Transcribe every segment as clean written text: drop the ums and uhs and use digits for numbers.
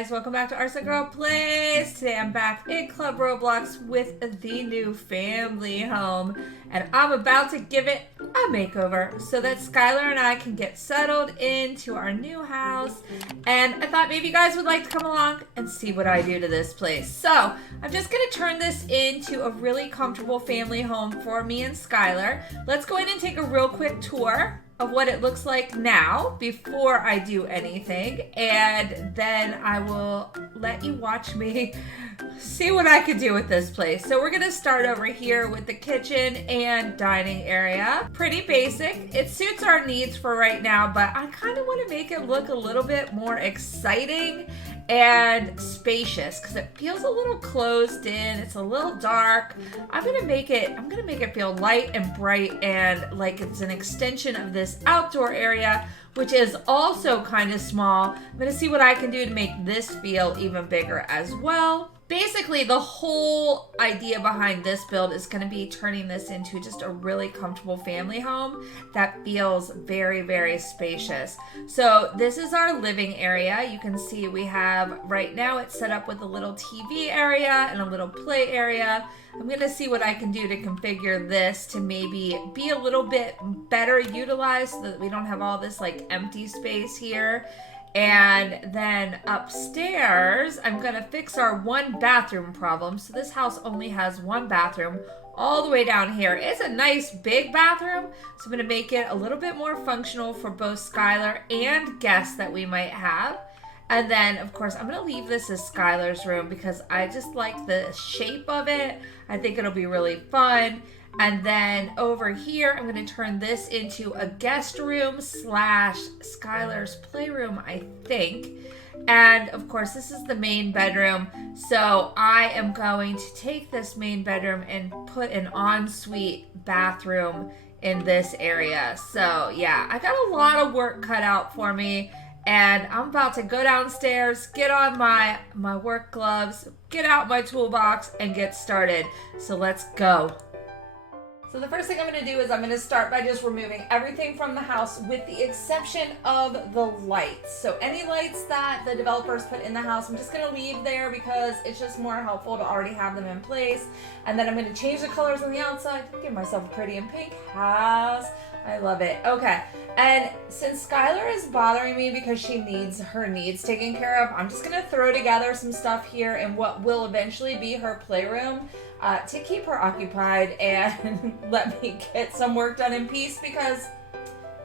guys, welcome back to Arsen Girl Plays. Today I'm back in Club Roblox with the new family home, and I'm about to give it a makeover so that Skyler and I can get settled into our new house. And I thought maybe you guys would like to come along and see what I do to this place. So I'm just gonna turn this into a really comfortable family home for me and Skyler. Let's go in and take a real quick tour of what it looks like now before I do anything, and then I will let you watch me see what I could do with this place. So we're gonna start over here with the kitchen and dining area. Pretty basic. It suits our needs for right now, but I kind of want to make it look a little bit more exciting and spacious because it feels a little closed in. It's a little dark. I'm gonna make it feel light and bright and like it's an extension of this outdoor area, which is also kind of small. I'm gonna see what I can do to make this feel even bigger as well. Basically, the whole idea behind this build is going to be turning this into just a really comfortable family home that feels very, very spacious. So this is our living area. You can see we have, right now it's set up with a little TV area and a little play area. I'm going to see what I can do to configure this to maybe be a little bit better utilized so that we don't have all this like empty space here. And then upstairs, I'm gonna fix our one bathroom problem. So this house only has one bathroom all the way down here. It's a nice big bathroom, so I'm gonna make it a little bit more functional for both Skyler and guests that we might have. And then, of course, I'm gonna leave this as Skyler's room because I just like the shape of it. I think it'll be really fun. And then over here, I'm going to turn this into a guest room slash Skyler's playroom, I think. And of course, this is the main bedroom. So I am going to take this main bedroom and put an ensuite bathroom in this area. So yeah, I got a lot of work cut out for me. And I'm about to go downstairs, get on my work gloves, get out my toolbox, and get started. So let's go. So the first thing I'm going to do is I'm going to start by just removing everything from the house with the exception of the lights. So any lights that the developers put in the house, I'm just going to leave there because it's just more helpful to already have them in place. And then I'm going to change the colors on the outside, give myself a pretty and pink house. I love it. Okay, and since Skyler is bothering me because she needs her needs taken care of, I'm just going to throw together some stuff here in what will eventually be her playroom to keep her occupied and let me get some work done in peace because,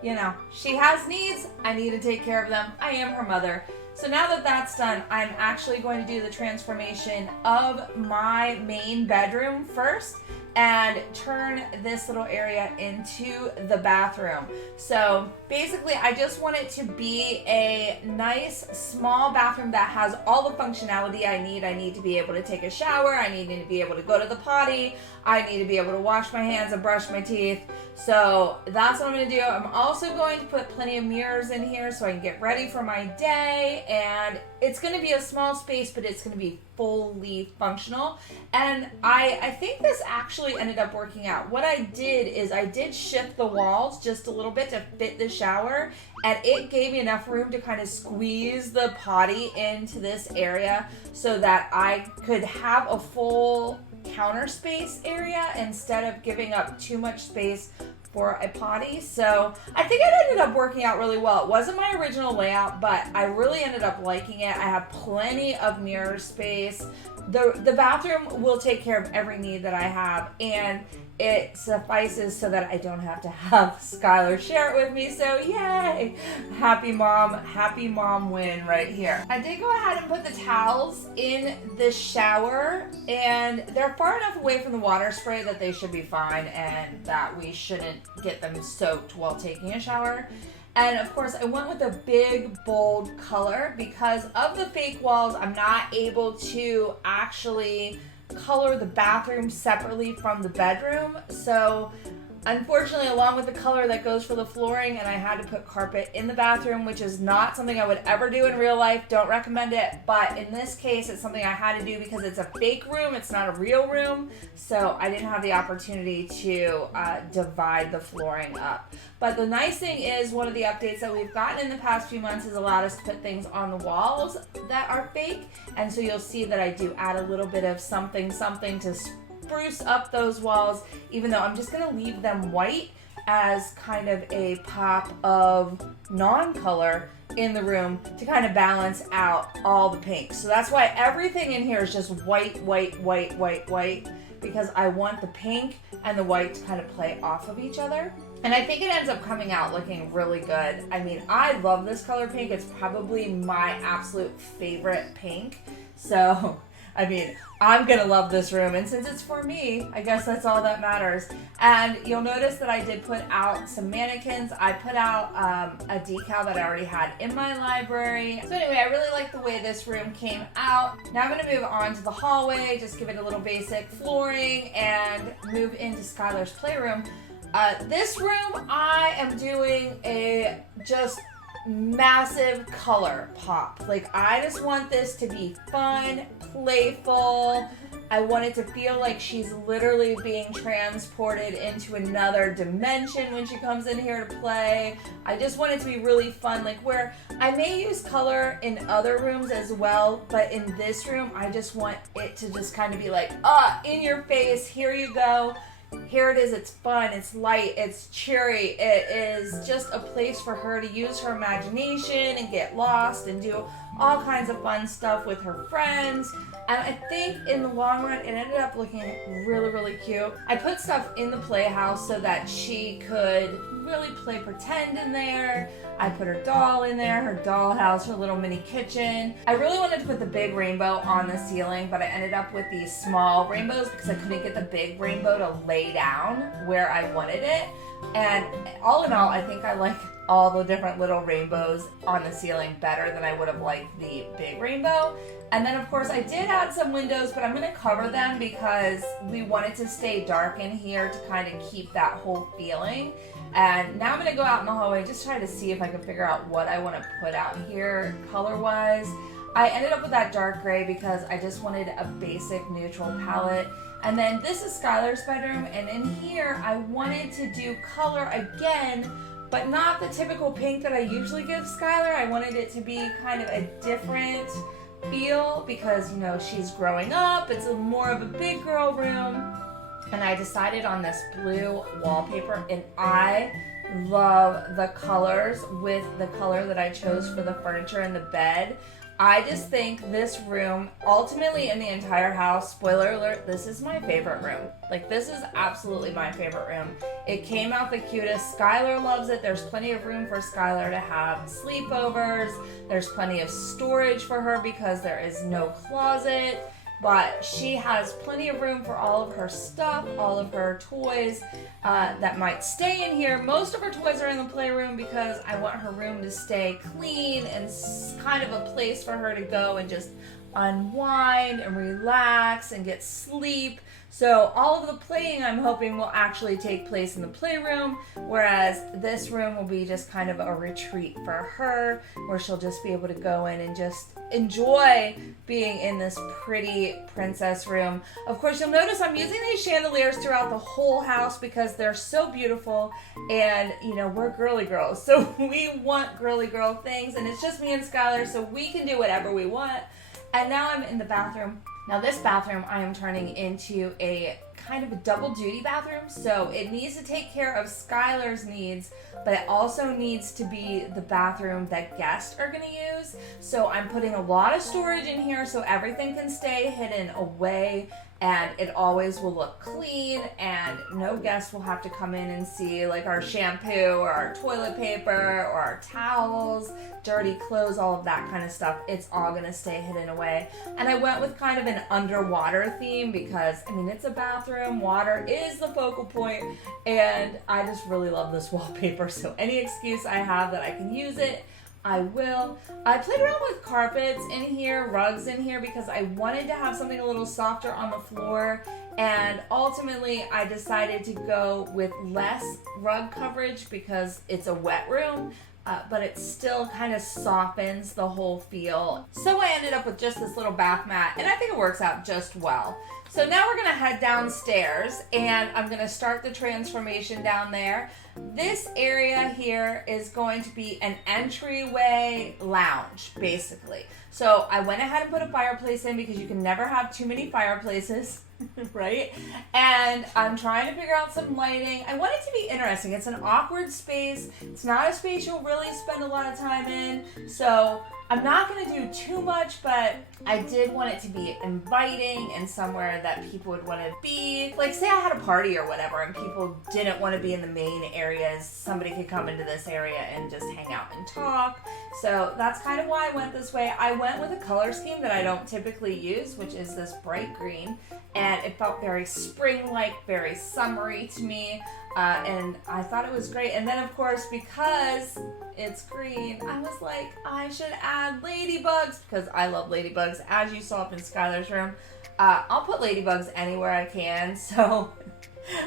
you know, she has needs. I need to take care of them. I am her mother. So now that that's done, I'm actually going to do the transformation of my main bedroom first and turn this little area into the bathroom. So basically, I just want it to be a nice small bathroom that has all the functionality I need. I need to be able to take a shower. I need to be able to go to the potty. I need to be able to wash my hands and brush my teeth. So that's what I'm gonna do. I'm also going to put plenty of mirrors in here so I can get ready for my day. And it's gonna be a small space, but it's gonna be fully functional. And I think this actually ended up working out. What I did is I did shift the walls just a little bit to fit the shower, and it gave me enough room to kind of squeeze the potty into this area so that I could have a full counter space area instead of giving up too much space for a potty. So I think it ended up working out really well. It wasn't my original layout, but I really ended up liking it. I have plenty of mirror space. The bathroom will take care of every need that I have, and it suffices so that I don't have to have Skyler share it with me. So yay! Happy mom win right here. I did go ahead and put the towels in the shower, and they're far enough away from the water spray that they should be fine and that we shouldn't get them soaked while taking a shower. And of course, I went with a big, bold color because of the fake walls. I'm not able to actually color the bathroom separately from the bedroom. So unfortunately, along with the color that goes for the flooring, and I had to put carpet in the bathroom, which is not something I would ever do in real life. Don't recommend it, but in this case, it's something I had to do because it's a fake room. It's not a real room, so I didn't have the opportunity to divide the flooring up. But the nice thing is, one of the updates that we've gotten in the past few months has allowed us to put things on the walls that are fake, and so you'll see that I do add a little bit of something to spruce up those walls, even though I'm just going to leave them white as kind of a pop of non-color in the room to kind of balance out all the pink. So that's why everything in here is just white, white, white, white, white, because I want the pink and the white to kind of play off of each other. And I think it ends up coming out looking really good. I mean, I love this color pink. It's probably my absolute favorite pink. So, I mean, I'm gonna love this room, and since it's for me, I guess that's all that matters. And you'll notice that I did put out some mannequins. I put out a decal that I already had in my library. So anyway, I really like the way this room came out. Now I'm gonna move on to the hallway, just give it a little basic flooring, and move into Skyler's playroom. This room, I am doing a just massive color pop. Like, I just want this to be fun, playful. I want it to feel like she's literally being transported into another dimension when she comes in here to play. I just want it to be really fun, like where I may use color in other rooms as well, but in this room, I just want it to just kind of be like, in your face, here you go. Here it is, it's fun, it's light, it's cheery, it is just a place for her to use her imagination and get lost and do all kinds of fun stuff with her friends. And I think in the long run, it ended up looking really, really cute. I put stuff in the playhouse so that she could really play pretend in there. I put her doll in there, her dollhouse, her little mini kitchen. I really wanted to put the big rainbow on the ceiling, but I ended up with these small rainbows because I couldn't get the big rainbow to lay down where I wanted it. And all in all, I think I like all the different little rainbows on the ceiling better than I would have liked the big rainbow. And then of course I did add some windows, but I'm going to cover them because we wanted to stay dark in here to kind of keep that whole feeling. And now I'm going to go out in the hallway, just try to see if I can figure out what I want to put out here color-wise. I ended up with that dark gray because I just wanted a basic neutral palette. And then this is Skyler's bedroom, and in here I wanted to do color again, but not the typical pink that I usually give Skyler. I wanted it to be kind of a different feel because, you know, she's growing up. It's more of a big girl room. And I decided on this blue wallpaper, and I love the colors with the color that I chose for the furniture and the bed. I just think this room, ultimately in the entire house, spoiler alert, this is my favorite room. Like, this is absolutely my favorite room. It came out the cutest. Skyler loves it. There's plenty of room for Skyler to have sleepovers. There's plenty of storage for her because there is no closet. But she has plenty of room for all of her stuff, all of her toys that might stay in here. Most of her toys are in the playroom because I want her room to stay clean and kind of a place for her to go and just unwind and relax and get sleep. So all of the playing, I'm hoping, will actually take place in the playroom, whereas this room will be just kind of a retreat for her, where she'll just be able to go in and just enjoy being in this pretty princess room. Of course, you'll notice I'm using these chandeliers throughout the whole house because they're so beautiful, and, you know, we're girly girls, so we want girly girl things, and it's just me and Skyler, so we can do whatever we want. And now I'm in the bathroom. Now this bathroom I am turning into a kind of a double duty bathroom, so it needs to take care of Skyler's needs, but it also needs to be the bathroom that guests are going to use. So I'm putting a lot of storage in here so everything can stay hidden away, and it always will look clean, and no guest will have to come in and see like our shampoo or our toilet paper or our towels, dirty clothes, all of that kind of stuff. It's all going to stay hidden away. And I went with kind of an underwater theme because, I mean, it's a bathroom, water is the focal point, and I just really love this wallpaper, so any excuse I have that I can use it, I will. I played around with carpets in here, rugs in here, because I wanted to have something a little softer on the floor And ultimately, I decided to go with less rug coverage because it's a wet room, but it still kind of softens the whole feel. So I ended up with just this little bath mat, and I think it works out just well. So now we're gonna head downstairs, and I'm gonna start the transformation down there. This area here is going to be an entryway lounge, basically. So I went ahead and put a fireplace in because you can never have too many fireplaces, right? And I'm trying to figure out some lighting. I want it to be interesting. It's an awkward space. It's not a space you'll really spend a lot of time in. So I'm not going to do too much, but I did want it to be inviting and somewhere that people would want to be. Like, say I had a party or whatever and people didn't want to be in the main areas, somebody could come into this area and just hang out and talk. So that's kind of why I went this way. I went with a color scheme that I don't typically use, which is this bright green, and it felt very spring-like, very summery to me. And I thought it was great. And then, of course, because it's green, I was like, I should add ladybugs because I love ladybugs. As you saw up in Skyler's room, I'll put ladybugs anywhere I can. So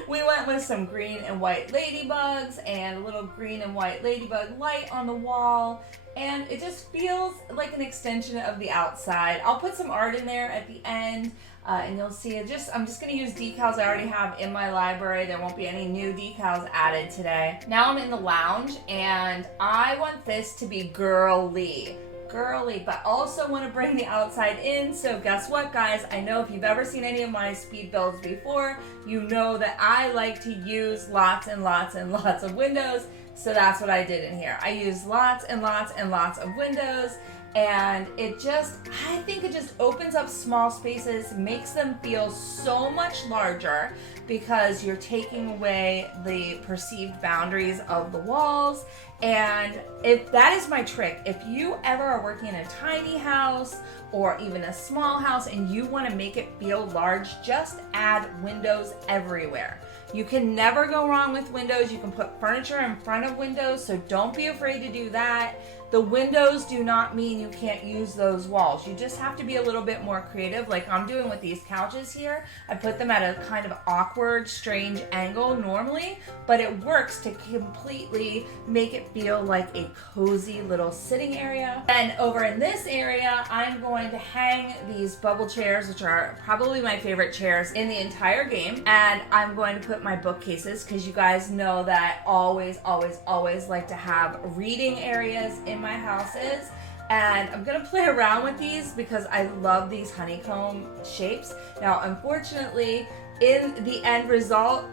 we went with some green and white ladybugs and a little green and white ladybug light on the wall. And it just feels like an extension of the outside. I'll put some art in there at the end. And you'll see I'm just going to use decals I already have in my library. There won't be any new decals added today. Now I'm in the lounge, and I want this to be girly, but also want to bring the outside in. So guess what, guys? I know if you've ever seen any of my speed builds before, you know that I like to use lots and lots and lots of windows. So that's what I did in here. I used lots and lots and lots of windows. And I think it just opens up small spaces, makes them feel so much larger because you're taking away the perceived boundaries of the walls. And if that is my trick, if you ever are working in a tiny house or even a small house and you want to make it feel large, just add windows everywhere. You can never go wrong with windows. You can put furniture in front of windows, so don't be afraid to do that. The windows do not mean you can't use those walls. You just have to be a little bit more creative, like I'm doing with these couches here. I put them at a kind of awkward, strange angle normally, but it works to completely make it feel like a cozy little sitting area. Then over in this area, I'm going to hang these bubble chairs, which are probably my favorite chairs in the entire game. And I'm going to put my bookcases, because you guys know that I always like to have reading areas in my houses, and I'm gonna play around with these because I love these honeycomb shapes. Now, unfortunately, in the end result,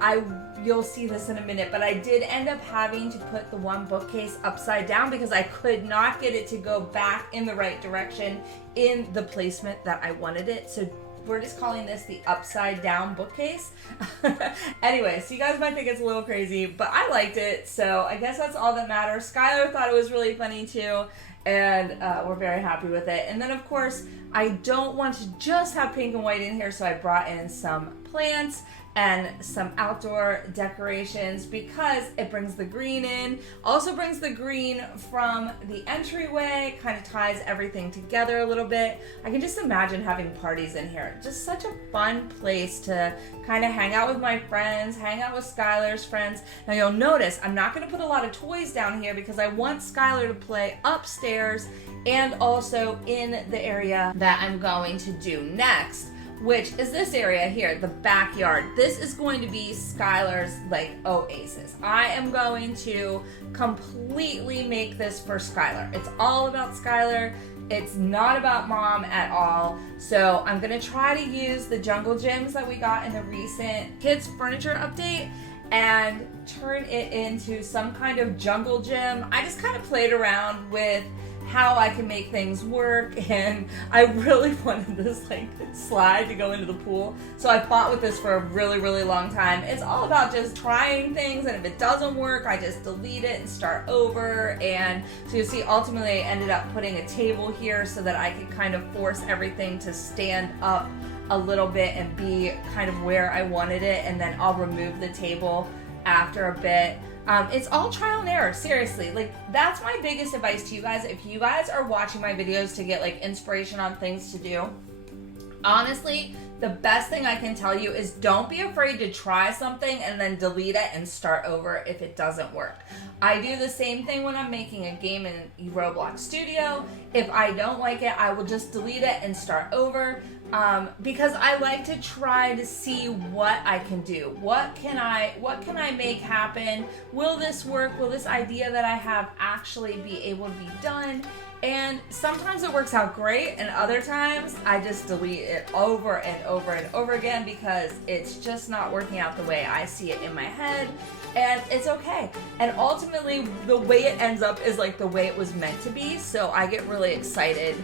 you'll see this in a minute, but I did end up having to put the one bookcase upside down because I could not get it to go back in the right direction in the placement that I wanted it. So we're just calling this the upside down bookcase. Anyway, so you guys might think it's a little crazy, but I liked it, so I guess that's all that matters. Skyler thought it was really funny too, and we're very happy with it. And then, of course, I don't want to just have pink and white in here, so I brought in some plants and some outdoor decorations because it brings the green in, also brings the green from the entryway, kind of ties everything together a little bit. I can just imagine having parties in here. Just such a fun place to kind of hang out with my friends, hang out with Skyler's friends. Now you'll notice I'm not going to put a lot of toys down here because I want Skyler to play upstairs and also in the area that I'm going to do next, which is this area here, the backyard. This is going to be Skyler's like oasis. I am going to completely make this for Skyler. It's all about Skyler. It's not about mom at all. So I'm gonna try to use the jungle gyms that we got in the recent kids furniture update and turn it into some kind of jungle gym. I just kind of played around with how I can make things work, and I really wanted this like slide to go into the pool, so I fought with this for a really long time. It's all about just trying things, and if it doesn't work, I just delete it and start over. And so you see, ultimately I ended up putting a table here so that I could kind of force everything to stand up a little bit and be kind of where I wanted it, and then I'll remove the table after a bit. It's all trial and error, seriously. Like, that's my biggest advice to you guys. If you guys are watching my videos to get like inspiration on things to do, honestly, the best thing I can tell you is don't be afraid to try something and then delete it and start over if it doesn't work. I do the same thing when I'm making a game in Roblox Studio. If I don't like it, I will just delete it and start over. Because I like to try to see what I can do. What can I make happen? Will this work? Will this idea that I have actually be able to be done? And sometimes it works out great, and other times I just delete it over and over and over again because it's just not working out the way I see it in my head, and it's okay. And ultimately, the way it ends up is like the way it was meant to be, so I get really excited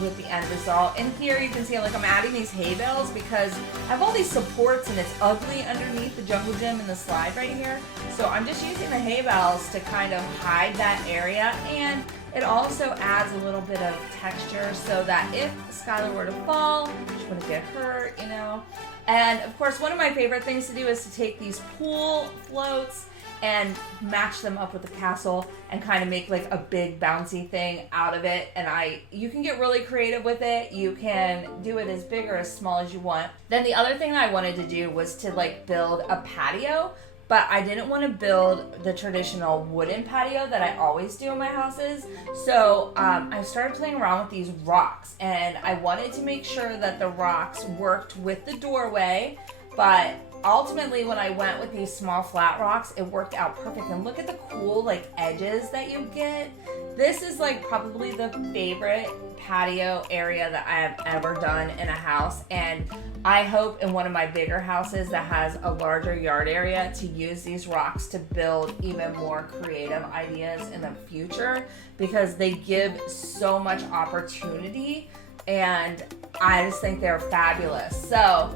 with the end result. And here you can see like I'm adding these hay bales because I have all these supports and it's ugly underneath the jungle gym and the slide right here. So I'm just using the hay bales to kind of hide that area, and it also adds a little bit of texture so that if Skyler were to fall, she wouldn't get hurt, you know. And of course, one of my favorite things to do is to take these pool floats and match them up with the castle and kind of make like a big bouncy thing out of it. And you can get really creative with it. You can do it as big or as small as you want. Then the other thing I wanted to do was to like build a patio, but I didn't want to build the traditional wooden patio that I always do in my houses. So I started playing around with these rocks, and I wanted to make sure that the rocks worked with the doorway, but ultimately when I went with these small flat rocks, it worked out perfect. And look at the cool like edges that you get. This is like probably the favorite patio area that I have ever done in a house, and I hope in one of my bigger houses that has a larger yard area to use these rocks to build even more creative ideas in the future, because they give so much opportunity and I just think they're fabulous. So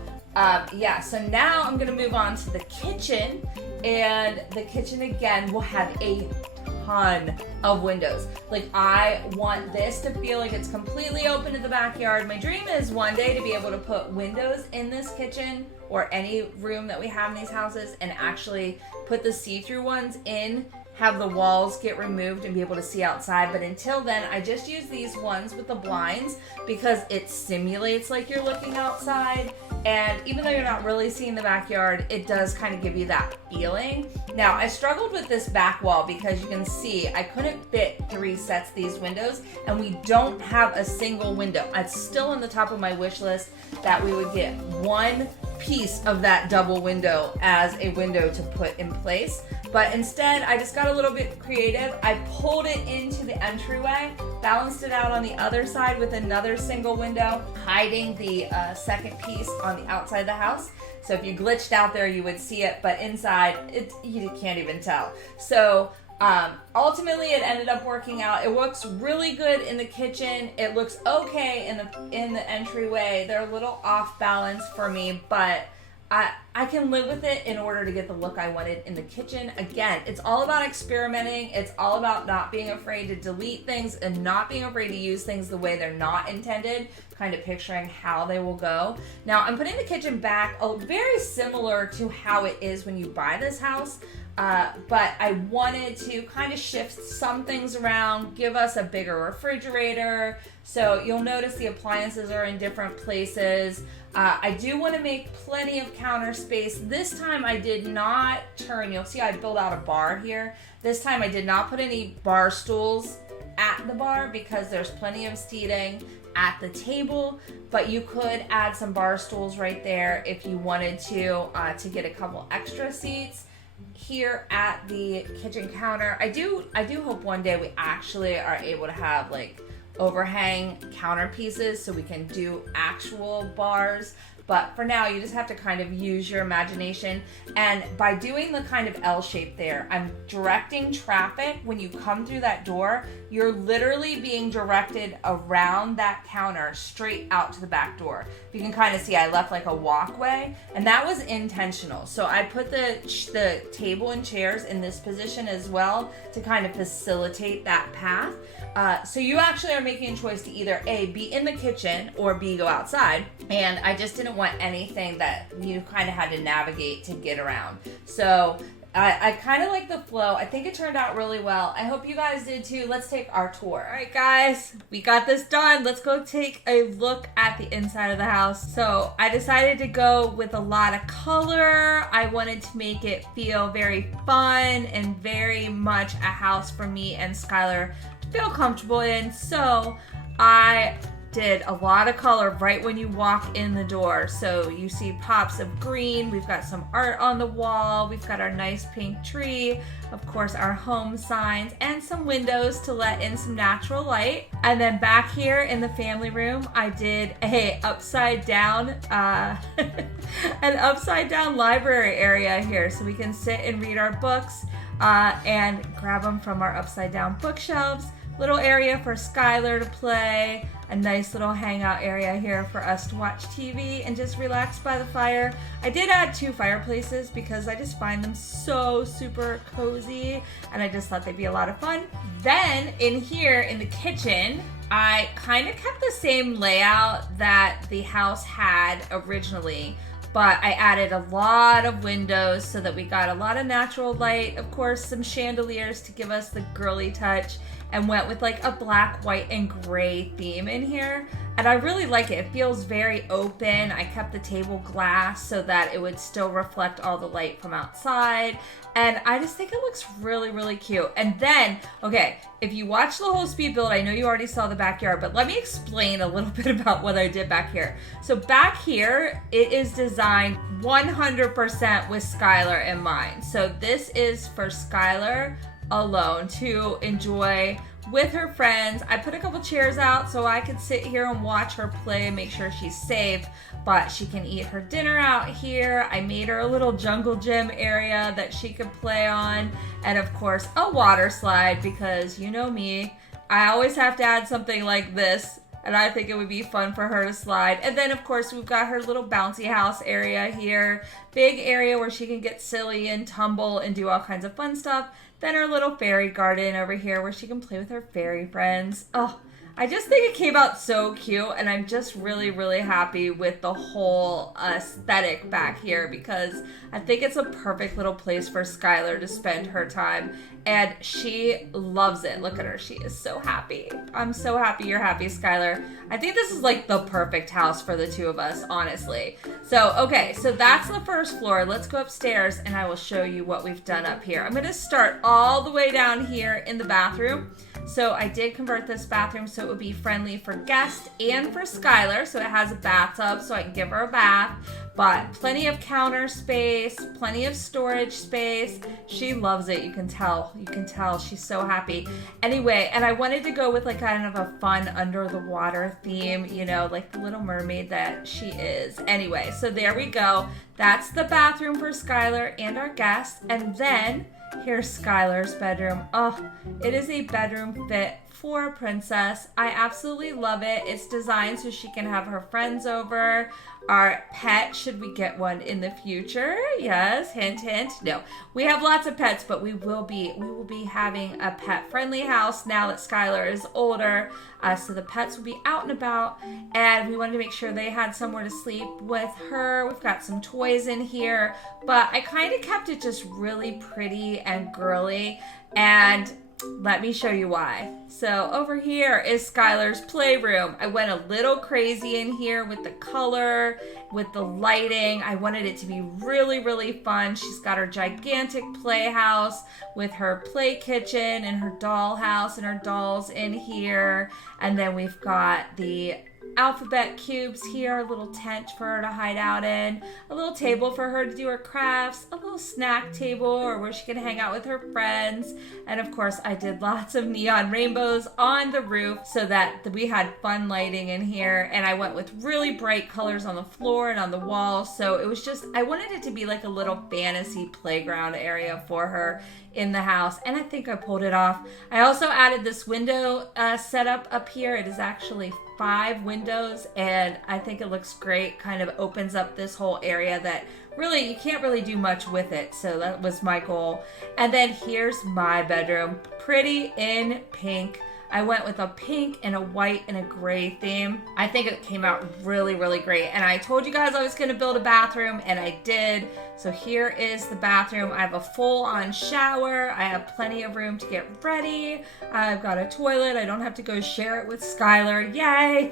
so now I'm gonna move on to the kitchen, and the kitchen again will have a ton of windows. Like I want this to feel like it's completely open to the backyard. My dream is one day to be able to put windows in this kitchen or any room that we have in these houses and actually put the see-through ones in, have the walls get removed and be able to see outside. But until then, I just use these ones with the blinds because it simulates like you're looking outside. And even though you're not really seeing the backyard, it does kind of give you that feeling. Now, I struggled with this back wall because you can see I couldn't fit 3 sets of these windows, and we don't have a single window. It's still on the top of my wish list that we would get one piece of that double window as a window to put in place. But instead, I just got a little bit creative. I pulled it into the entryway, balanced it out on the other side with another single window, hiding the second piece on the outside of the house. So if you glitched out there, you would see it, but inside, you can't even tell. So ultimately, it ended up working out. It looks really good in the kitchen. It looks okay in the entryway. They're a little off balance for me, but I can live with it in order to get the look I wanted in the kitchen. Again, it's all about experimenting. It's all about not being afraid to delete things and not being afraid to use things the way they're not intended, kind of picturing how they will go. Now, I'm putting the kitchen back very similar to how it is when you buy this house. But I wanted to kind of shift some things around, give us a bigger refrigerator. So you'll notice the appliances are in different places. I do want to make plenty of counter space. This time I did not turn, you'll see I built out a bar here. This time I did not put any bar stools at the bar because there's plenty of seating at the table, but you could add some bar stools right there if you wanted to get a couple extra seats. Here at the kitchen counter, I do hope one day we actually are able to have like overhang counter pieces so we can do actual bars. But for now, you just have to kind of use your imagination. And by doing the kind of L shape there, I'm directing traffic. When you come through that door, you're literally being directed around that counter straight out to the back door. You can kind of see I left like a walkway, and that was intentional. So I put the table and chairs in this position as well to kind of facilitate that path. So you actually are making a choice to either A, be in the kitchen, or B, go outside. And I just didn't want anything that you kind of had to navigate to get around. So I kind of like the flow. I think it turned out really well. I hope you guys did too. Let's take our tour. All right, guys, we got this done. Let's go take a look at the inside of the house. So I decided to go with a lot of color. I wanted to make it feel very fun and very much a house for me and Skyler to feel comfortable in. So I did a lot of color right when you walk in the door. So you see pops of green. We've got some art on the wall. We've got our nice pink tree. Of course, our home signs and some windows to let in some natural light. And then back here in the family room, I did an upside down library area here, so we can sit and read our books and grab them from our upside down bookshelves. Little area for Skyler to play, a nice little hangout area here for us to watch TV and just relax by the fire. I did add 2 fireplaces because I just find them so super cozy and I just thought they'd be a lot of fun. Then in here in the kitchen, I kind of kept the same layout that the house had originally, but I added a lot of windows so that we got a lot of natural light. Of course, some chandeliers to give us the girly touch, and went with like a black, white, and gray theme in here. And I really like it. It feels very open. I kept the table glass so that it would still reflect all the light from outside. And I just think it looks really, really cute. And then, okay, if you watch the whole speed build, I know you already saw the backyard, but let me explain a little bit about what I did back here. So back here, it is designed 100% with Skyler in mind. So this is for Skyler alone to enjoy with her friends. I put a couple chairs out so I could sit here and watch her play and make sure she's safe, but she can eat her dinner out here. I made her a little jungle gym area that she could play on, and of course a water slide, because you know me, I always have to add something like this, and I think it would be fun for her to slide. And then of course we've got her little bouncy house area here, big area where she can get silly and tumble and do all kinds of fun stuff. Then her little fairy garden over here where she can play with her fairy friends. Oh, I just think it came out so cute, and I'm just really, really happy with the whole aesthetic back here because I think it's a perfect little place for Skyler to spend her time, and she loves it. Look at her. She is so happy. I'm so happy you're happy, Skyler. I think this is like the perfect house for the two of us, honestly. So, okay, so that's the first floor. Let's go upstairs, and I will show you what we've done up here. I'm going to start all the way down here in the bathroom. So I did convert this bathroom so it would be friendly for guests and for Skyler. So it has a bathtub so I can give her a bath, but plenty of counter space, plenty of storage space. She loves it. You can tell she's so happy. Anyway, and I wanted to go with like kind of a fun under the water theme, you know, like the Little Mermaid that she is. Anyway, so there we go. That's the bathroom for Skyler and our guests. And then here's Skyler's bedroom. Oh, it is a bedroom fit for a princess. I absolutely love it. It's designed so she can have her friends over. Our pet, should we get one in the future? Yes, hint, hint. No, we have lots of pets, but we will be having a pet-friendly house now that Skyler is older. So the pets will be out and about, and we wanted to make sure they had somewhere to sleep with her. We've got some toys in here, but I kind of kept it just really pretty and girly, and let me show you why. So over here is Skyler's playroom. I went a little crazy in here with the color, with the lighting. I wanted it to be really, really fun. She's got her gigantic playhouse with her play kitchen and her doll house and her dolls in here. And then we've got the alphabet cubes here, a little tent for her to hide out in, a little table for her to do her crafts, a little snack table or where she can hang out with her friends, and of course I did lots of neon rainbows on the roof so that we had fun lighting in here, and I went with really bright colors on the floor and on the walls, so it was just, I wanted it to be like a little fantasy playground area for her in the house, and I think I pulled it off. I also added this window setup up here. It is actually 5 windows, and I think it looks great. Kind of opens up this whole area that really, you can't really do much with it, so that was my goal. And then here's my bedroom, pretty in pink. I went with a pink and a white and a gray theme. I think it came out really, really great. And I told you guys I was gonna build a bathroom, and I did. So here is the bathroom. I have a full-on shower. I have plenty of room to get ready. I've got a toilet. I don't have to go share it with Skyler. Yay!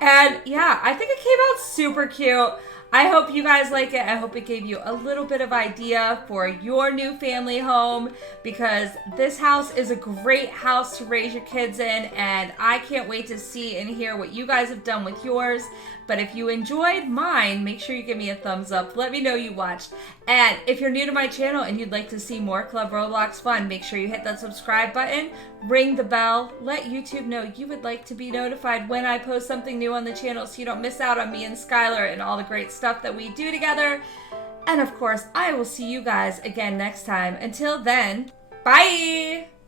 And yeah, I think it came out super cute. I hope you guys like it. I hope it gave you a little bit of idea for your new family home, because this house is a great house to raise your kids in, and I can't wait to see and hear what you guys have done with yours. But if you enjoyed mine, make sure you give me a thumbs up. Let me know you watched. And if you're new to my channel and you'd like to see more Club Roblox fun, make sure you hit that subscribe button, ring the bell, let YouTube know you would like to be notified when I post something new on the channel so you don't miss out on me and Skyler and all the great stuff that we do together. And of course, I will see you guys again next time. Until then, bye!